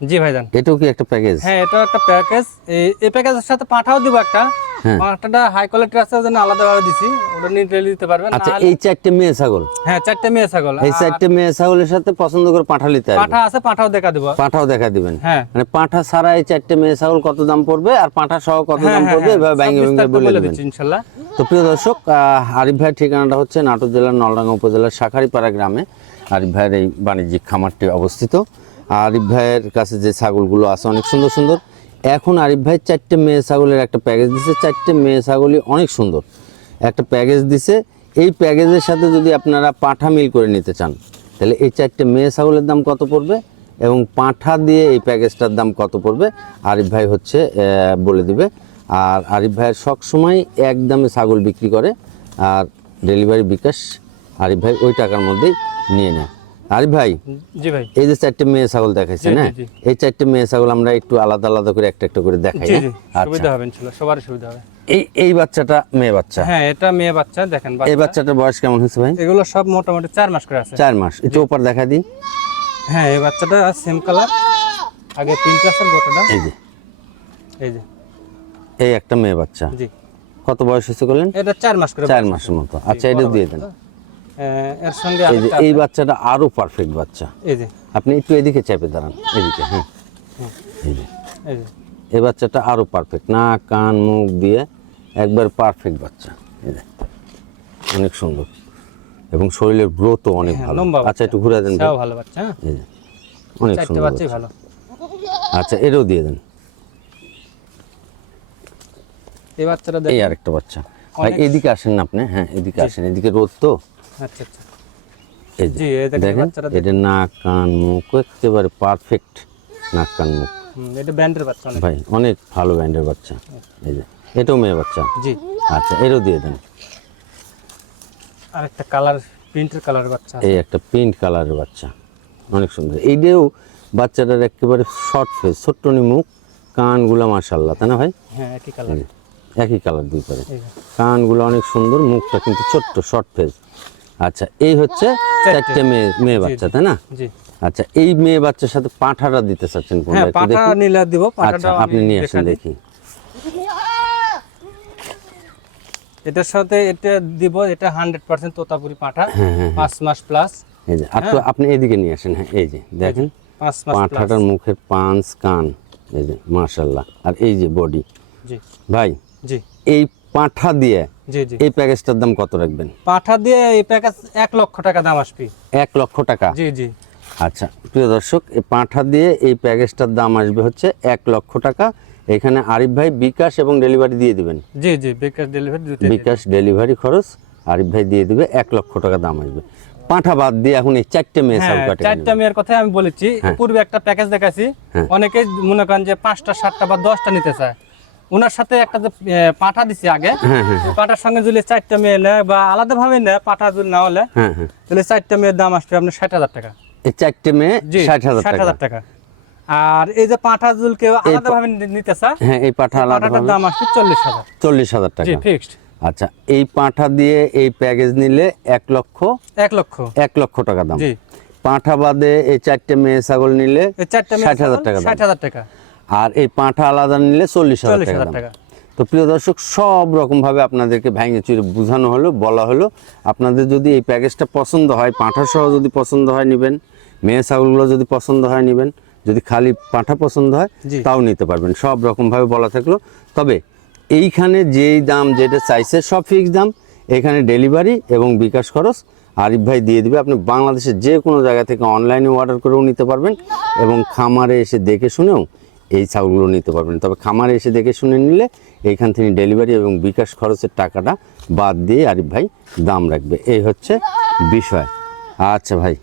জি ভাইজান। এটাও কি একটা প্যাকেজ হ্যাঁ এটা একটা প্যাকেজ এই প্যাকেজের সাথে পাঠাও দিব একটা। হ্যাঁ। পাঠাটা হাই কোয়ালিটির আছে জন্য আলাদাভাবে দিছি। ওটা নিয়ে দিতে পারবেন। আচ্ছা এই চারটে মেয়ে ছাগল? হ্যাঁ চারটে মেয়ে ছাগল। এই চারটে মেয়ে ছাগলের সাথে পছন্দ করে পাঠা নিতে হবে। পাঠা আছে পাঠাও দেখা দিব। পাঠাও দেখা দিবেন। হ্যাঁ। মানে পাঠা ছাড়া এই চারটে মেয়ে ছাগল কত দাম পড়বে আর পাঠা সহ কত হ্যাঁ দাম হ্যাঁ পড়বে? হ্যাঁ, এভাবে ব্যাঙ্গে ব্যাঙ্গে বলে দেবেন। দিচ্ছি তো প্রিয় দর্শক আরিফ ভাই ঠিকানাটা হচ্ছে নাটোর জেলার নলডাঙ্গা উপজেলার শাখারিপাড়া গ্রামে। আরিফ ভাইয়ের এই বাণিজ্যিক খামারটি অবস্থিত। আরিফ ভাইয়ের কাছে যে ছাগলগুলো আছে অনেক সুন্দর সুন্দর। এখন আরিফ ভাই চারটে মেয়ে ছাগলের একটা প্যাকেজ দিছে, চারটে মেয়ে ছাগলই অনেক সুন্দর। একটা প্যাকেজ দিছে, এই প্যাকেজের সাথে যদি আপনারা পাঠা মিল করে নিতে চান, তাহলে এই চারটে মেয়ে ছাগলের দাম কত পড়বে এবং পাঠা দিয়ে এই প্যাকেজটার দাম কত পড়বে, আরিফ ভাই হচ্ছে বলে দিবে। আর আরিফ ভাইয়ের সবসময় এক দামে ছাগল বিক্রি করে, আর ডেলিভারি বিকাশ আরিফ ভাই ওই টাকার মধ্যেই নিয়ে নেয়। আরিফ ভাই? জি ভাই। এই যে চারটে মেয়ে ছাগল দেখাইছে না জি। এই চারটে মেয়ে ছাগল আমরা একটু আলাদা আলাদা করে একটা একটা করে দেখাই হ্যাঁ? আচ্ছা সুবিধা হবে ইনশাল্লাহ সবার সুবিধা হবে। এই এই বাচ্চাটা মেয়ে বাচ্চা? হ্যাঁ এটা মেয়ে বাচ্চা দেখেন এই বাচ্চা বাচ্চাটার বয়স কেমন হয়েছে ভাই? এগুলো সব মোটামুটি চার মাস করে আছে। চার মাস। একটু ওপর দেখা দিই। হ্যাঁ এই বাচ্চাটা সেম কালার আগে পিঙ্ক আছে গোটাটা। এই যে। এই যে। এই একটা মেয়ে বাচ্চা। জি। কত বয়স হয়েছে করলেন এটা চার মাস করে চার মাসের মতো। আচ্ছা এটা দিয়ে দেন। এর সঙ্গে এই। বাচ্চাটা আরও পারফেক্ট বাচ্চা। এই যে। আপনি একটু এদিকে চেপে দাঁড়ান এদিকে হ্যাঁ। এই যে। এই বাচ্চাটা আরও পারফেক্ট না কান মুখ দিয়ে একবার পারফেক্ট বাচ্চা। অনেক সুন্দর। এবং শরীরের গ্রোথও অনেক হ্যাঁ, ভালো। আচ্ছা একটু ঘুরে দেন ভালো বাচ্চা হ্যাঁ। অনেক সুন্দর বাচ্চাই বাচ্চা। ভালো। আচ্ছা এটাও দিয়ে দেন। এই বাচ্চাটা এই আরেকটা বাচ্চা। ভাই এদিকে আসেন না আপনি হ্যাঁ এদিকে আসেন। এদিকে রোদ তো? আচ্ছা আচ্ছা। এই যে দেখেন দেখেন বাচ্চাটা দেখেন। এটা নাক কান মুখ একেবারে পারফেক্ট নাক কান মুখ। হুম, এটা ব্যান্ডের বাচ্চা ভাই অনেক ভালো ব্যান্ডের বাচ্চা। এই যে এটাও মেয়ে বাচ্চা। জি। আচ্ছা এটাও দিয়ে দেন। কালার প্রিন্টের কালার বাচ্চা এই একটা কালারের বাচ্চা। অনেক সুন্দর। এইটাও বাচ্চাটার একেবারে শর্ট ফেস ছোট্টনি মুখ কানগুলো মাশাল্লাহ তাই না ভাই? হ্যাঁ একই কালার। একই কালার দুই পারে। কানগুলো অনেক সুন্দর মুখটা কিন্তু ছোট্ট শর্ট ফেস আচ্ছা এই হচ্ছে চারটে মেয়ে মেয়ে বাচ্চা তাই না? আচ্ছা এই মেয়ে বাচ্চার সাথে পাঁঠাটা দিতে চাচ্ছেন হ্যাঁ নিলে দিব আচ্ছা আপনি নিয়ে আসেন দেখি। এটার সাথে এটা দিব এটা হান্ড্রেড পার্সেন্ট তোতাপুরি পাঠা হ্যাঁ, পাঁচ মাস প্লাস। এই যে আপনি এদিকে নিয়ে আসেন হ্যাঁ এই যে দেখেন। পাঁচ মাস পাঁঠাটার মুখের পাঁচ কান এই যে মাশাল্লাহ আর এই যে বডি। জি। ভাই জি। এই পাঁঠা দিয়ে এই প্যাকেজটার দাম কত রাখবেন? পাঠা দিয়ে এই প্যাকেজ এক লক্ষ টাকা দাম আসবে। এক লক্ষ টাকা? জি জি। আচ্ছা প্রিয় দর্শক এই পাঁঠা দিয়ে এই প্যাকেজটার দাম আসবে হচ্ছে এক লক্ষ টাকা। এখানে আরিফ ভাই বিকাশ এবং ডেলিভারি দিয়ে দিবেন। জি জি বিকাশ ডেলিভারি বিকাশ ডেলিভারি খরচ আরিফ ভাই দিয়ে দিবে এক লক্ষ টাকা দাম আসবে। পাঁঠা বাদ দিয়ে এখন এই চারটে মেয়ে হ্যাঁ সাল কাটে চারটা মেয়ের কথা আমি বলেছি। পূর্বে একটা প্যাকেজ দেখাছি হ্যাঁ। অনেকেই মনে করেন যে পাঁচটা সাতটা বা দশটা নিতে চায়। ওনার সাথে একটা যে পাঠা দিছি আগে। হ্যাঁ হ্যাঁ পাঠার সঙ্গে যদি চারটা মেয়ে নেয় বা আলাদা ভাবে নেয় পাঠা যদি না হলে হ্যাঁ হ্যাঁ। তাহলে চারটা মেয়ের দাম আসবে আপনার ষাট হাজার টাকা। এই চারটে মেয়ে ষাট হাজার টাকা। আর এই যে পাঠা জুল কেউ আলাদা ভাবে নিতে চায় হ্যাঁ এই পাঁঠা আলাদা দাম আসবে চল্লিশ হাজার। চল্লিশ হাজার জি টাকা। ফিক্সড আচ্ছা এই পাঁঠা দিয়ে এই প্যাকেজ নিলে এক লক্ষ এক লক্ষ। এক লক্ষ টাকা দাম। জি। পাঁঠা বাদে এই চারটে মেয়ে ছাগল নিলে ষাট হাজার টাকা ষাট হাজার টাকা। আর এই পাঁঠা আলাদা নিলে চল্লিশ হাজার টাকা তো প্রিয় দর্শক সব রকম ভাবে আপনাদেরকে ভেঙে চুরে বোঝানো হলো বলা হলো আপনাদের যদি এই প্যাকেজটা পছন্দ হয় পাঁঠা সহ যদি পছন্দ হয় নেবেন মেয়ে ছাগলগুলো যদি পছন্দ হয় নেবেন যদি খালি পাঁঠা পছন্দ হয় তাও নিতে পারবেন। সব রকম ভাবে বলা থাকল। তবে এইখানে যেই দাম যেটা চাইছে সব ফিক্স দাম এখানে ডেলিভারি এবং বিকাশ খরচ। আরিফ ভাই দিয়ে দিবে আপনি বাংলাদেশের যে কোনো জায়গা থেকে অনলাইনে অর্ডার করেও নিতে পারবেন এবং খামারে এসে দেখে শুনেও এই চাউলগুলো নিতে পারবেন। তবে খামারে এসে দেখে শুনে নিলে এইখান থেকে ডেলিভারি এবং বিকাশ খরচের টাকাটা বাদ দিয়ে আরিফ ভাই দাম রাখবে। এই হচ্ছে বিষয়। আচ্ছা ভাই।